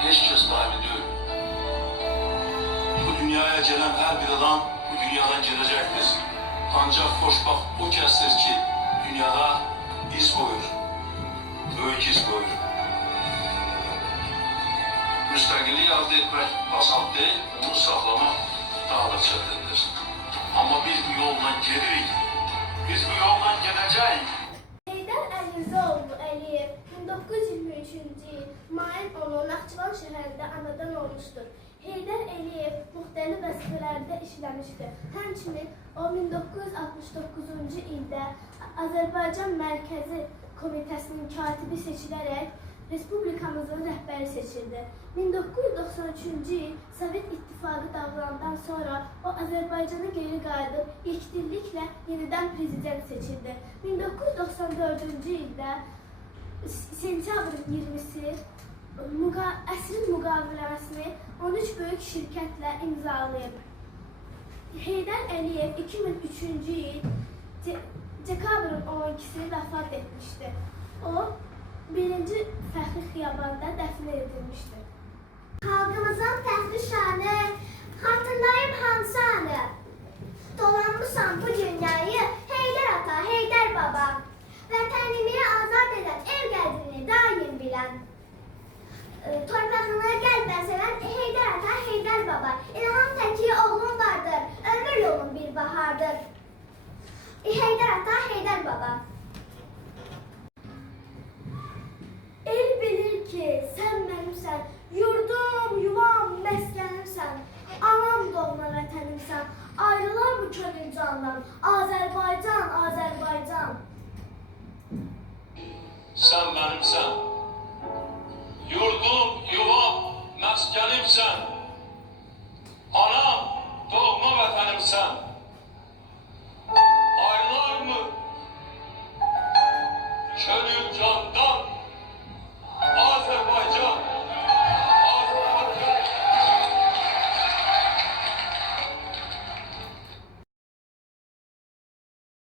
Heç kəs daimi deyil. Bu dünyaya gelen her bir adam bu dünyadan gelecektir. Ancak xoşbaxt o kəsdir ki, dünyada iz koyur, böyük iz koyur. Müstəqillik əldə etmək asan deyil, onu saxlamaq daha da çətindir. Amma biz bu yolla gedirik, biz bu yolla gedəcəyik. Heydər Əlizaoğlu Əliyev 1923-cü il mayın 10-u Naxçıvan şəhərində anadan olmuşdur. Heydər Əliyev müxtəlif vəzifələrdə işləmişdir. Həmçinin o 1969-cu ildə Azərbaycan Mərkəzi Komitəsinin katibi seçilərək Respublikamızın rəhbəri seçildi. 1993-cü il Sovet İttifaqı dağılandan sonra o Azərbaycana geri qayıdıb ilkdirliklə yenidən prezident seçildi. 1994-cü ildə sentyabrın 20-si əsrin müqaviləsini 13 böyük şirkətlə imzalayıb. Heydər Əliyev 2003-cü il dekabrın 12-si vəfat etmişdi. O, 1-ci Fəxri Xiyabanda dəfn edilmişdir. Xalqımızın fəxri şanı, xatırlayıb hansı anı? Dolanmışam bu dünyayı, Heydər ata, Heydər baba. Vətənimi azad edən, ev qədrini daim bilən. Torpağını qəlbən sevən Heydər ata, Heydər baba. İlham təki oğlum vardır, ömür yolun bir bahardır. Heydər ata, Heydər baba. El bilir ki, sən mənimsən, yurdum, yuvam, məskənimsən, anam doğma vətənimsən, ayrılar bu könül candan, Azərbaycan, Azərbaycan. Sən mənimsən, yurdum, yuvam, məskənimsən, anam, doğma vətənimsən. Ayrılar mı könül candan?